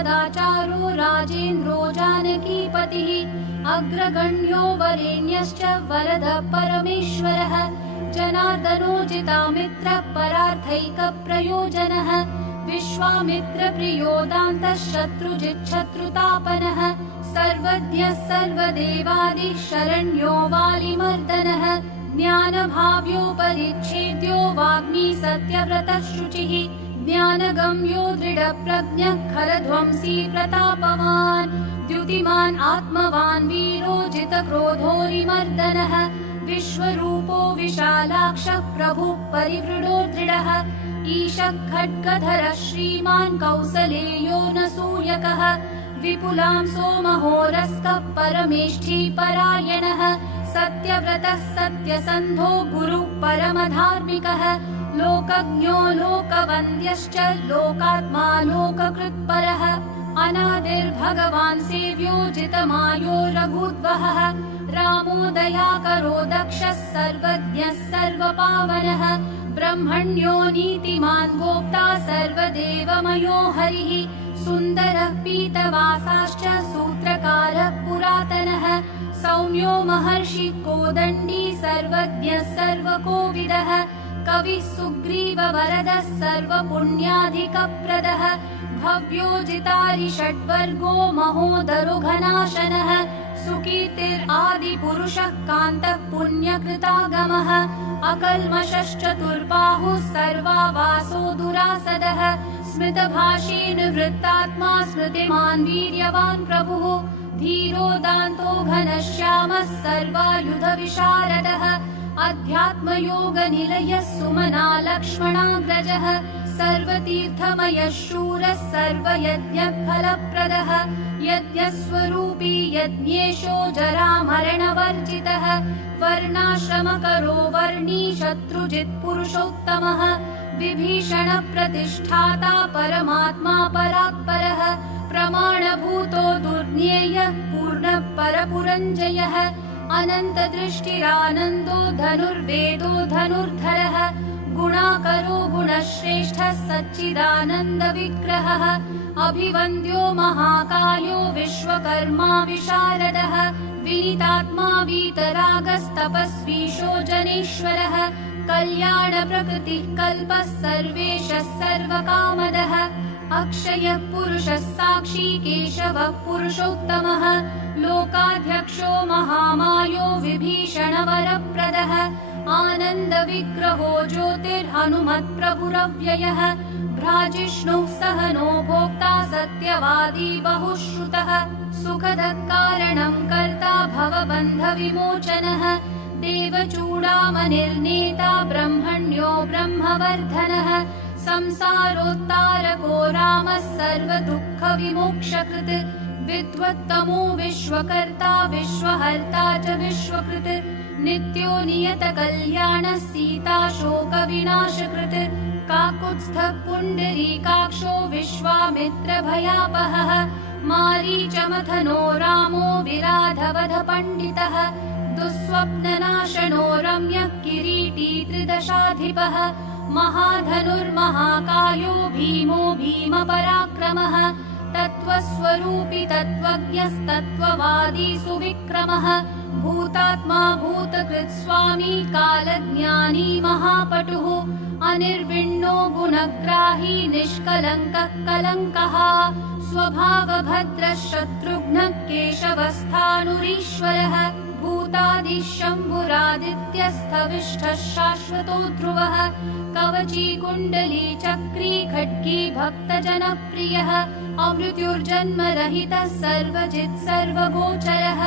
सदाचारो राजेन्द्रो जानकीपतिः अग्रगण्यो वरेण्यश्च वरदः परमेश्वरः जनार्दनोजितामित्रः परार्थैकप्रयोजनः विश्वामित्रप्रियो दान्तः शत्रुजिच्छत्रुतापनः सर्वज्ञः सर्वदेवादिः शरण्यो वालिमर्दनः ज्ञानभाव्योपरिच्छेद्यो वाग्मी सत्यव्रतः शुचिः ज्ञानगम्यो दृढप्रज्ञः खरध्वंसी प्रतापवान् द्युतिमान् आत्मवान् वीरो जितक्रोधोरिमर्दनः विश्वरूपो विशालाक्षः प्रभुः परिवृडो दृढः ईशः खड्गधरः श्रीमान् कौसलेयो न सूयकः विपुलांसो महोरस्कः परमेष्ठी परायणः सत्यव्रतः सत्यसन्धो गुरुः परमधार्मिकः लोकज्ञो लोकवन्द्यश्च लोकात्मा लोककृत्परः अनादिर्भगवान् सेव्यो जितमायो रघुद्वहः रामो दयाकरो दक्षः सर्वज्ञः सर्वपावनः ब्रह्मण्यो नीतिमान् गोप्ता सर्वदेवमयो हरिः सुन्दरः पीतवासाश्च सूत्रकारः पुरातनः सौम्यो महर्षि कोदण्डी सर्वज्ञः सर्वकोविदः कविः सुग्रीववरदः सर्वपुण्याधिकप्रदः भव्यो जितारि षड्वर्गो महोदरो घनाशनः सुकीर्तिरादिपुरुषः कान्तः पुण्यकृतागमः अकल्मषश्चतुर्बाहुः सर्वावासो दुरासदः स्मितभाषी निवृत्तात्मा स्मृतिमान् वीर्यवान् प्रभुः धीरो दान्तो घनश्यामः सर्वायुधविशारदः अध्यात्मयोगनिलयः सुमना लक्ष्मणाग्रजः सर्वतीर्थमयः शूरः सर्वयज्ञफलप्रदः यज्ञस्वरूपी यज्ञेशो जरामरणवर्जितः वर्णाश्रमकरो वर्णी शत्रुजित्पुरुषोत्तमः विभीषणप्रतिष्ठाता परमात्मा परात्परः प्रमाणभूतो दुर्ज्ञेयः पूर्णः परपुरञ्जयः अनन्तदृष्टिरानन्दो धनुर्वेदो धनुर्धरः गुणाकरो गुणश्रेष्ठः सच्चिदानन्दविग्रहः अभिवन्द्यो महाकायो विश्वकर्मा विशारदः विनीतात्मा वीतरागस्तपस्वीशो जनेश्वरः कल्याणप्रकृतिः कल्पः सर्वेशः सर्वकामदः अक्षयः पुरुषः साक्षी केशवः पुरुषोत्तमः लोकाध्यक्षो महामायो विभीषणवरप्रदः आनन्दविग्रहो ज्योतिर्हनुमत्प्रभुरव्ययः भ्राजिष्णुः सहनो भोक्ता सत्यवादी बहुश्रुतः सुखदः कारणं कर्ता भवबन्धविमोचनः देवचूडामणिर्नेता ब्रह्मण्यो ब्रह्मवर्धनः संसारोत्तारको रामः सर्वदुःखविमोक्षकृत् विद्वत्तमो विश्वकर्ता विश्वहर्ता च विश्वकृत् नित्यो नियतकल्याणः सीताशोकविनाशकृत् काकुत्स्थः पुण्डरीकाक्षो विश्वामित्रभयापहः मारीचमथनो रामो विराधवधपण्डितः दुःस्वप्ननाशनो रम्यः किरीटी त्रिदशाधिपः महाधनुर्महाकायो भीमो भीमपराक्रमः तत्त्वस्वरूपी तत्त्वज्ञस्तत्त्ववादी सुविक्रमः भूतात्मा भूतकृत्स्वामी कालज्ञानी महापटुः अनिर्विण्णो गुणग्राही निष्कलङ्कः कलङ्कः स्वभावभद्रः शत्रुघ्नः केशवस्थाणुरीश्वरः भूतादिशम्भुरादित्यस्थविष्ठः शाश्वतो ध्रुवः कवची कुण्डली चक्री खड्गी भक्तजनप्रियः अमृत्युर्जन्मरहितः सर्वजित् सर्वगोचरः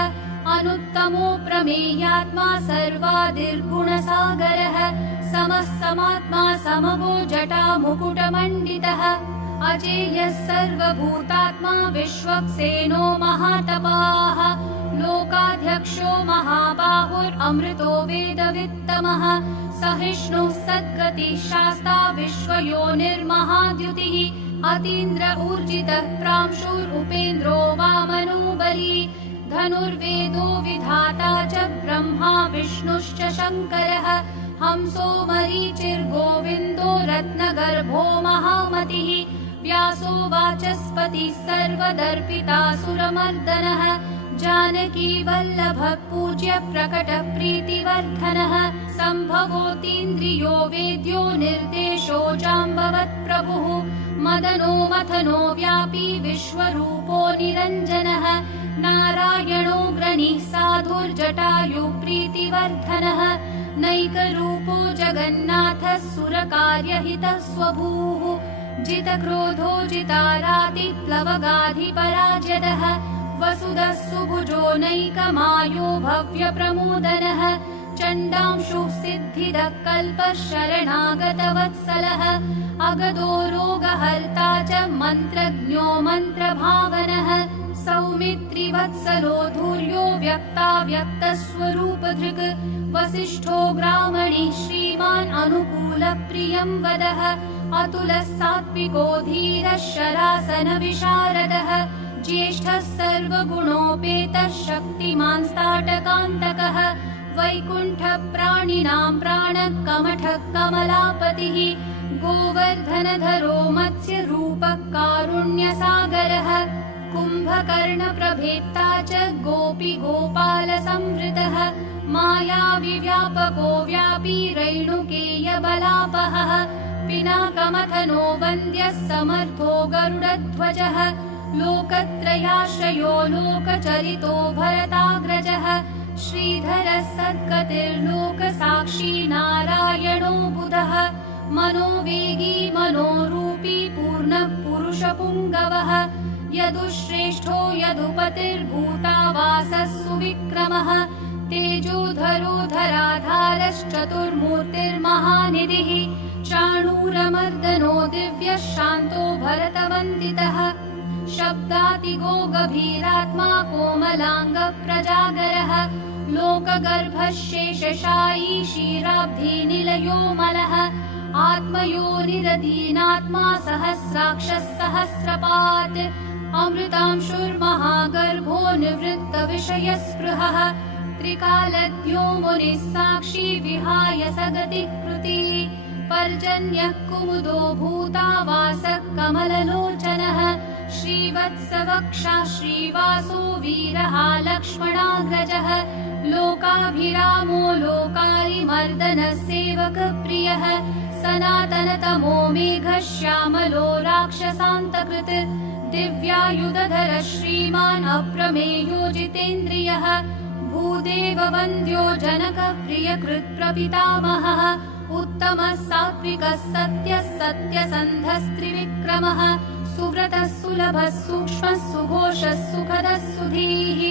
अनुत्तमो प्रमेयात्मा सर्वादिर्गुणसागरः समः समात्मा समगो जटा मुकुटमण्डितः अजेयः सर्वभूतात्मा विश्वक्सेनो महातपाः लोकाध्यक्षो महाबाहुरमृतो वेदवित्तमः सहिष्णुः सद्गतिः शास्ता विश्वयोनिर्महाद्युतिः अतीन्द्र ऊर्जितः प्रांशुरुपेन्द्रो वामनो बली धनुर्वेदो विधाता च ब्रह्मा विष्णुश्च शङ्करः हंसो मरीचिर्गोविन्दो रत्नगर्भो महामतिः व्यासो वाचस्पतिः सर्वदर्पितासुरमर्दनः जानकी वल्लभ पूज्य प्रकट प्रीतिवर्धनः सम्भवोतीन्द्रियो वेद्यो निर्देशो जाम्बवत् प्रभुः मदनो मथनो व्यापी विश्वरूपो निरञ्जनः नारायणो ग्रणिः साधुर्जटायु प्रीतिवर्धनः नैकरूपो जगन्नाथः सुरकार्यहितः स्वभूः जितक्रोधो जितारातिप्लवगाधिपराजदः वसुदः सुभुजो नैकमायो भव्यप्रमोदनः चण्डांशुः सिद्धिदः कल्पः शरणागतवत्सलः अगदो रोगहर्ता च मन्त्रज्ञो मन्त्रभावनः सौमित्रिवत्सलो धूर्यो व्यक्ताव्यक्तस्वरूपधृक् वसिष्ठो ब्राह्मणि श्रीमान् अनुकूलप्रियं वदः अतुलः सात्विको धीरः शरासनविशारदः ज्येष्ठः सर्वगुणोपेतः शक्तिमान् स्ताटकान्तकः वैकुण्ठप्राणिनां प्राणः कमठः कमलापतिः गोवर्धनधरो मत्स्यरूपः कारुण्यसागरः कुम्भकर्णप्रभेत्ता च गोपीगोपालसंवृतः मायाविव्यापको व्यापी रैणुकेयबलापहः पिनाकमथनो वन्द्यः समर्थो गरुडध्वजः लोकत्रयाश्रयो लोकचरितो भरताग्रजः श्रीधरः सद्गतिर्लोकसाक्षी नारायणो बुधः मनोवेगी मनोरूपी पूर्णः पुरुषपुङ्गवः यदुश्रेष्ठो यदुपतिर्भूतावासः सुविक्रमः तेजोधरो धराधारश्चतुर्मूर्तिर्महानिधिः चाणूरमर्दनो दिव्यः शान्तो भरतवन्दितः शब्दातिगो गभीरात्मा कोमलाङ्गप्रजागरः लोकगर्भः शेषशायी क्षीराब्धिनिलयो मलः आत्मयोनिरदीनात्मा सहस्राक्षः सहस्रपात् अमृतांशुर्महागर्भो निवृत्तविषयस्पृहः त्रिकालद्यो मुनिः साक्षी विहाय सगतिः कृतिः पर्जन्यः कुमुदो भूतावासः कमललोचनः श्रीवत्सवक्षा श्रीवासो वीरः लक्ष्मणाग्रजः लोकाभिरामो लोकारिमर्दनः सेवकप्रियः सनातनतमो मेघः श्यामलो राक्षसान्तकृत् दिव्यायुधधरः श्रीमान् अप्रमेयो जितेन्द्रियः भूदेववन्द्यो जनकप्रियकृत्प्रपितामहः उत्तमः सात्विकः सत्यः सत्यसन्धस्त्रिविक्रमः सुव्रतः सुलभः सूक्ष्मः सुघोषः सुखदः सुधीः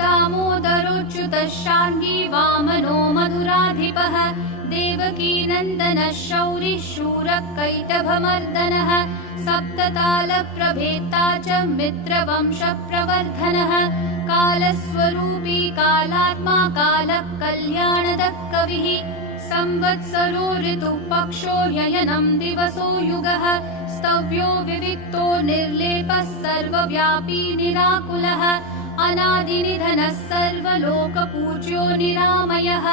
दामोदरोच्युतः शार्ङ्गी वामनो मधुराधिपः देवकीनन्दनः शौरिः शूरः कैटभमर्दनः सप्ततालप्रभेत्ता च मित्रवंशप्रवर्धनः कालस्वरूपी कालात्मा कालः कल्याणदः कविः संवत्सरो ऋतुः पक्षो ययनं दिवसो युगः स्तव्यो विविक्तो निर्लेपः सर्वव्यापी निराकुलः अनादिनिधनः सर्वलोकपूज्यो निरामयः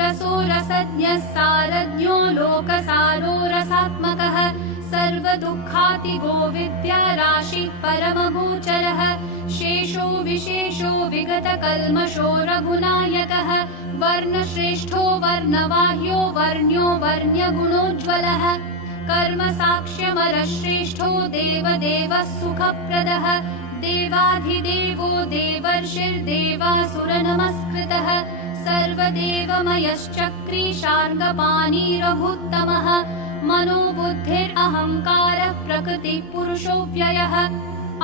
रसो रसज्ञः सारज्ञो लोकसारो रसात्मकः सर्वदुःखातिगो विद्याराशिः परमगोचरः शेषो विशेषो विगतकल्मषो रघुनायकः वर्णश्रेष्ठो वर्णवाह्यो वर्ण्यो वर्ण्यगुणोज्ज्वलः कर्मसाक्ष्यमरश्रेष्ठो देवदेवः सुखप्रदः देवाधिदेवो देवर्षिर्देवासुरनमस्कृतः सर्वदेवमयश्चक्री शार्ङ्गपाणिरघुत्तमः मनोबुद्धिरहङ्कारः प्रकृतिः पुरुषो व्ययः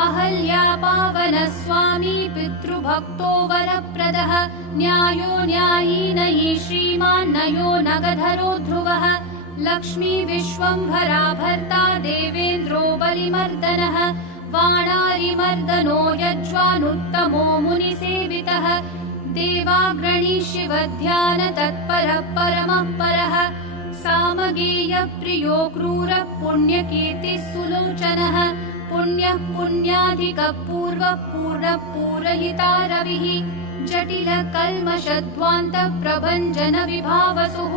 अहल्या पावनः स्वामी पितृभक्तो वरप्रदः न्यायो न्यायी नयि श्रीमान्नयो नगधरो ध्रुवः लक्ष्मी विश्वम्भरा भर्ता देवेन्द्रो बलिमर्दनः वाणारिमर्दनो यज्वानुत्तमो मुनिसेवितः देवाग्रणी शिवध्यान तत्परः परमः परः सामगेयप्रियो क्रूरः पुण्यकीर्तिः सुलोचनः पुण्यः पुण्याधिकः पूर्वः पूर्णः पूरयिता रविः जटिलकल्मषध्वान्तः प्रभञ्जनविभावसुः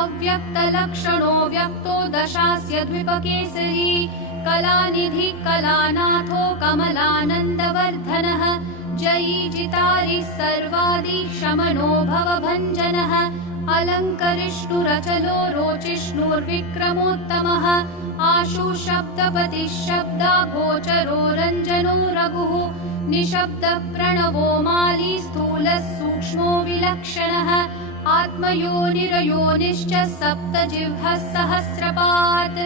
अव्यक्तलक्षणो व्यक्तो दशास्य द्विपकेसरी कलानिधि कलानाथो कमलानन्दवर्धनः जयी जितारि सर्वादि शमनो भवभञ्जनः अलङ्करिष्णुरचलो रोचिष्णुर्विक्रमोत्तमः आशु शब्दपतिः शब्दागोचरो रञ्जनो रघुः निशब्द प्रणवो माली स्थूलः सूक्ष्मो विलक्षणः आत्मयोनिरयोनिश्च सप्तजिह्वः सहस्रपात्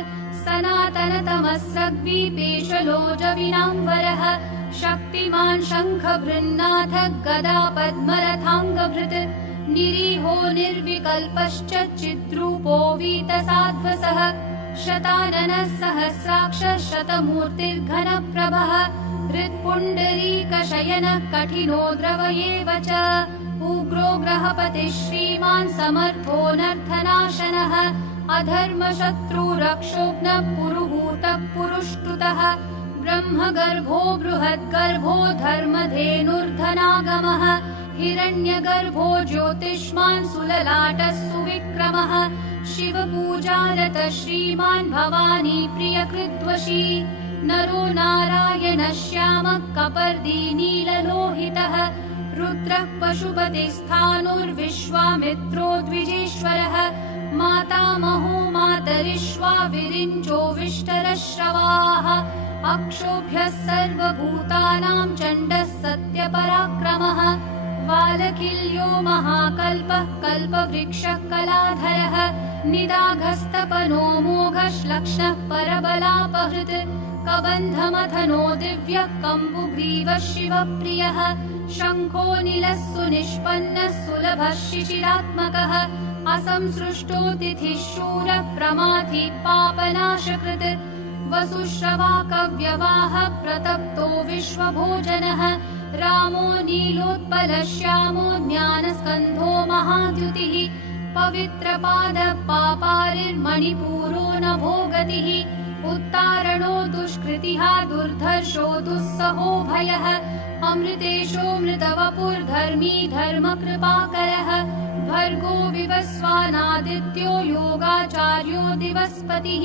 सनातनतमस्रग्वीपेशलोजविनाम्बरः शक्तिमान् शङ्खभृन्नाथ गदा पद्मरथाङ्गभृत् निरीहो निर्विकल्पश्च चिद्रूपो वीतसाध्वसः शताननः सहस्राक्ष शतमूर्तिर्घनप्रभः हृत्पुण्डरीकशयनः कठिनो द्रवयेव च उग्रो ग्रहपतिः श्रीमान् समर्थो नर्थनाशनः अधर्मशत्रुरक्षोघ्नः पुरुहूतः पुरुष्टुतः ब्रह्मगर्भो बृहद्गर्भो धर्मधेनुर्धनागमः हिरण्यगर्भो ज्योतिष्मान् सुललाटः सुविक्रमः शिवपूजारतः श्रीमान् भवानी प्रियकृद्वशी नरो नारायणः श्यामः कपर्दी नीललोहितः रुद्रः पशुपतिस्थाणुर्विश्वामित्रो द्विजेश्वरः मातामहो मातरिश्वा विरिञ्चो विष्टरश्रवाः अक्षोभ्यः सर्वभूतानां चण्डः सत्यपराक्रमः वालकिल्यो महाकल्पः कल्पवृक्षः कलाधरः निदाघस्तपनो मोघश्लक्ष्णः परबलापहृत् कबन्धमथनो दिव्यः कम्बुग्रीवः शिवप्रियः शङ्खो निलः सुनिष्पन्नः सुलभः शिशिरात्मकः असंसृष्टोतिथिः शूरः प्रमाथि पापनाशकृत् वसुश्रवाकव्यवाह प्रतप्तो विश्वभोजनः रामो नीलोत्पलः श्यामो ज्ञानस्कन्धो महाद्युतिः पवित्रपादः पापारिर्मणिपूरो नभो गतिः उत्तारणो दुष्कृतिः दुर्धर्षो दुस्सहो भयः अमृतेशो मृतवपुर्धर्मी धर्मकृपाकरः भर्गो विवस्वानादित्यो योगाचार्यो दिवस्पतिः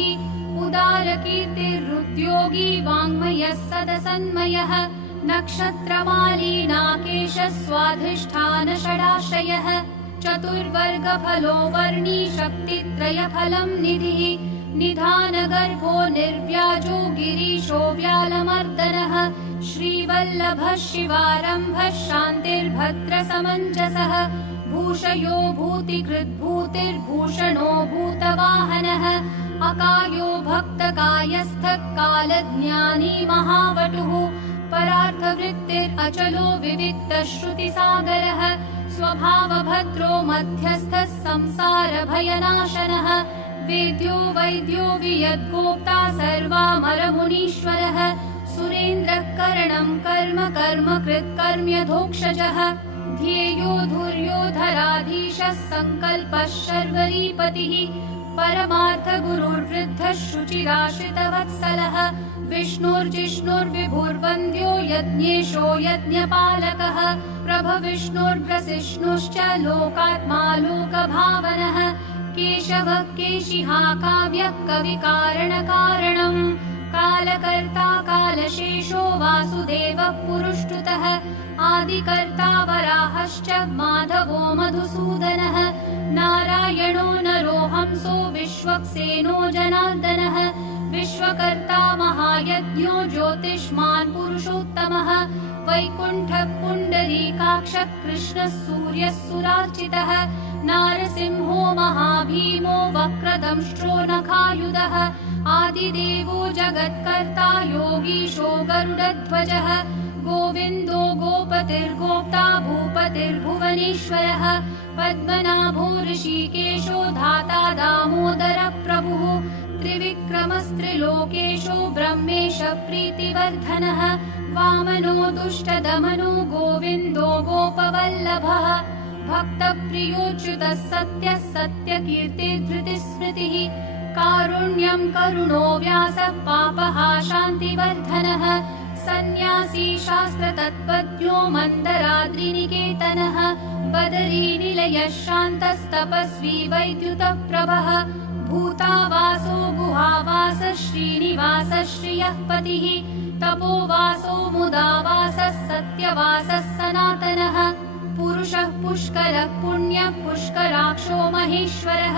उदारकीर्तिरुद्योगी वाङ्मयः सदसन्मयः नक्षत्रमाली नाकेशः स्वाधिष्ठानषडाश्रयः चतुर्वर्गफलो वर्णी शक्तित्रयफलं निधिः निधानगर्भो निर्व्याजो गिरीशो व्यालमर्दनः श्रीवल्लभः शिवारम्भः शान्तिर्भद्रसमञ्जसः भूषयो भूतिकृद्भूतिर्भूषणो भूतवाहनः अकायो भक्तकायस्थः कालज्ञानी महावटुः परार्थवृत्तिरचलो विविक्तश्रुतिसागरः स्वभावभद्रो मध्यस्थः संसारभयनाशनः वेद्यो वैद्यो वियद्गोप्ता सर्वामरमुनीश्वरः सुरेन्द्रः करणं कर्म कर्मकृत् कर्म्यधोक्षजः ध्येयो धुर्योधराधीशः सङ्कल्पः शर्वरीपतिः परमार्थगुरुर्वृद्धः शुचिराश्रितवत्सलः विष्णुर्जिष्णुर्विभुर्वन्द्यो यज्ञेशो यज्ञपालकः प्रभविष्णुर्ग्रसिष्णुश्च लोकात्मा लोकभावनः केशवः केशिहा काव्यः कविकारणकारणम् कालकर्ता कालशेषो वासुदेवः पुरुष्टुतः आदिकर्ता वराहश्च माधवो मधुसूदनः नारायणो नरो हंसो विश्वक्सेनो जनार्दनः विश्वकर्ता महायज्ञो ज्योतिष्मान् पुरुषोत्तमः वैकुण्ठः पुण्डरीकाक्षः कृष्णः सूर्यः सुरार्चितः नारसिंहो महाभीमो वक्रदंष्ट्रो नखायुधः आदिदेवो जगत्कर्ता योगीशो गरुडध्वजः गोविन्दो गोपतिर्गोप्ता भूपतिर्भुवनेश्वरः पद्मनाभो ऋषिकेशो धाता दामोदरप्रभुः त्रिविक्रमस्त्रिलोकेशो ब्रह्मेश प्रीतिवर्धनः वामनो दुष्टदमनो गोविन्दो गोपवल्लभः भक्तप्रियोच्युतः सत्यः सत्यकीर्तिधृतिस्मृतिः कारुण्यं करुणो व्यासः पापः शान्तिवर्धनः सन्न्यासी शास्त्रतत्त्वज्ञो मन्दराद्रिनिकेतनः बदरीनिलयः शान्तस्तपस्वी वैद्युतप्रभः भूतावासो गुहावास श्रीनिवास श्रियः पतिः तपोवासो मुदावासः सत्यवासः सनातनः पुरुषः पुष्करः पुण्यः पुष्कराक्षो महेश्वरः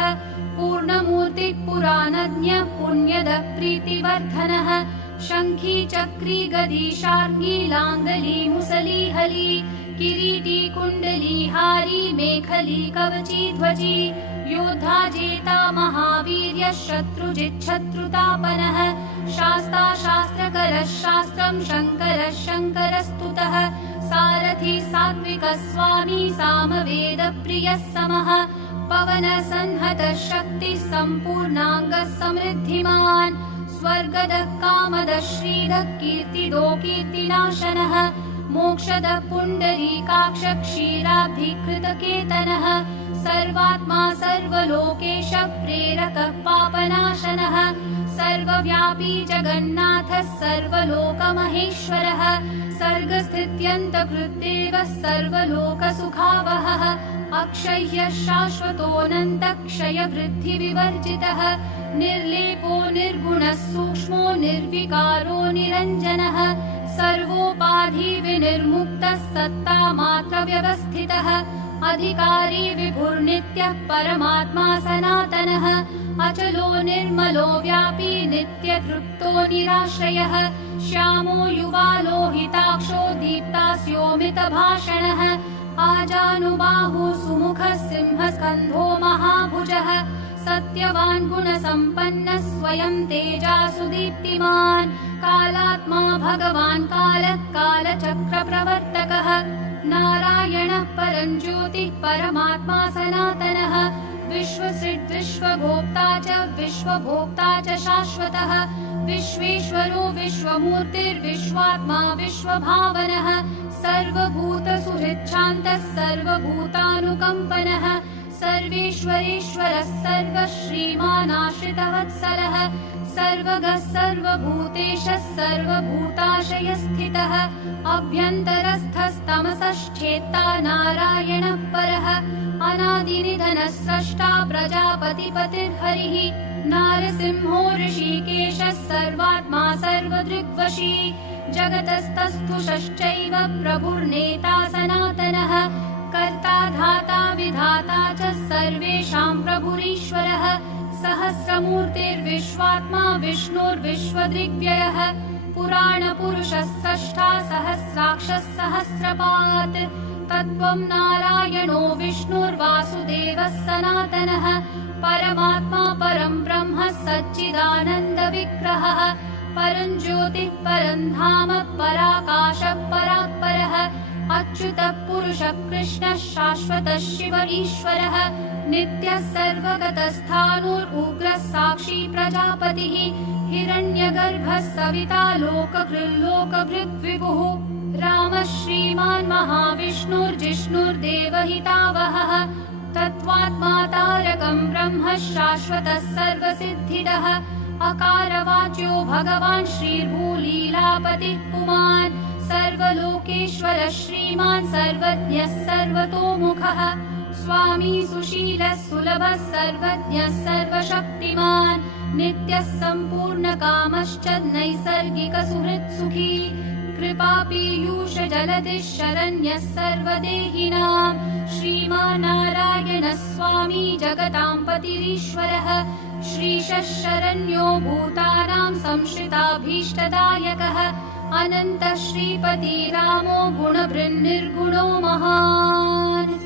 पूर्णमूर्तिः पुराणज्ञः पुण्यदः प्रीतिवर्धनः शङ्खी चक्री गदी शार्ङ्गी लाङ्गली मुसली हली किरीटी कुण्डली हारी मेखली कवची ध्वजी योद्धा जेता महावीर्यः शत्रुजिच्छत्रुतापनः शास्ता शास्त्रकरः शास्त्रं शङ्करः शङ्करस्तुतः सारथी सात्विकः स्वामी सामवेदप्रियः समः पवन संहतः शक्तिः सम्पूर्णाङ्गः समृद्धिमान् स्वर्गदः कामदः श्रीदः कीर्तिदो कीर्तिनाशनः मोक्षदः पुण्डरीकाक्ष क्षीराब्धिकृतकेतनः सर्वात्मा सर्वलोकेश प्रेरकः पापनाशनः सर्वव्यापी जगन्नाथः सर्वलोकमहेश्वरः सर्गस्थित्यन्तकृद्देवः सर्वलोकसुखावहः अक्षय्यः शाश्वतोऽनन्तः क्षयवृद्धिविवर्जितः निर्लेपो निर्गुणः सूक्ष्मो निर्विकारो निरञ्जनः सर्वोपाधिविनिर्मुक्तः सत्तामात्रव्यवस्थितः अधिकारी विभुर्नित्यः परमात्मा सनातनः अचलो निर्मलो व्यापी नित्यतृप्तो निराश्रयः श्यामो युवा लोहिताक्षो दीप्तास्योमितभाषणः आजानुबाहु सुमुखः सिंहस्कन्धो महाभुजः सत्यवान् गुणसम्पन्नः स्वयं तेजासुदीप्तिमान् कालात्मा भगवान् कालः कालचक्रप्रवर्तकः नारायणः परं ज्योतिः परमात्मा सनातनः विश्वसृट् विश्वभोक्ता च विश्वभोक्ता च शाश्वतः विश्वेश्वरो विश्वमूर्तिर्विश्वात्मा विश्वभावनः सर्वभूतसुहृच्छान्तः सर्वभूतानुकम्पनः सर्वेश्वरेश्वरः सर्वश्रीमानाश्रितवत्सलः सर्वगः सर्वभूतेशः सर्वभूताशयस्थितः अभ्यन्तरस्थस्तमसश्चेत्ता नारायणः परः अनादिनिधनः स्रष्टा प्रजापतिपतिर्हरिः नारसिंहो ऋषिकेशः सर्वात्मा सर्वदृग्वशी जगतस्तस्थुषश्चैव प्रभुर्नेता सनातनः कर्ता धाता विधाता च सर्वेषां प्रभुरीश्वरः सहस्रमूर्तिर्विश्वात्मा विष्णुर्विश्वदृग्व्ययः पुराणपुरुषः स्रष्टा सहस्राक्षः सहस्रपात् तत्त्वं नारायणो विष्णुर्वासुदेवः सनातनः परमात्मा परं ब्रह्म सच्चिदानन्दविग्रहः परं ज्योतिः परं धाम पराकाशः परात्परः अच्युतः पुरुषः कृष्णः शाश्वतः शिव ईश्वरः नित्यः सर्वगतस्थाणुरुग्रः साक्षी प्रजापतिः हिरण्यगर्भः सविता लोकभृल्लोकभृद्विभुः रामः श्रीमान् महाविष्णुर्जिष्णुर्देवहितावहः तत्त्वात्मा तारकं ब्रह्म शाश्वतः सर्वसिद्धिदः अकारवाच्यो भगवान् श्रीर्भूलीलापतिः पुमान् सर्वलोकेश्वरः श्रीमान् सर्वज्ञः सर्वतोमुखः स्वामी सुशीलः सुलभः सर्वज्ञः सर्वशक्तिमान् नित्यः सम्पूर्णकामश्च नैसर्गिकसुहृत्सुखी कृपापीयूषजलधिः शरण्यः सर्वदेहिनां श्रीमान् नारायणः स्वामी जगतां पतिरीश्वरः श्रीशः शरण्यो भूतानां संश्रिताभीष्टदायकः अनन्तः श्रीपति रामो गुणभृन्निर्गुणो महान्।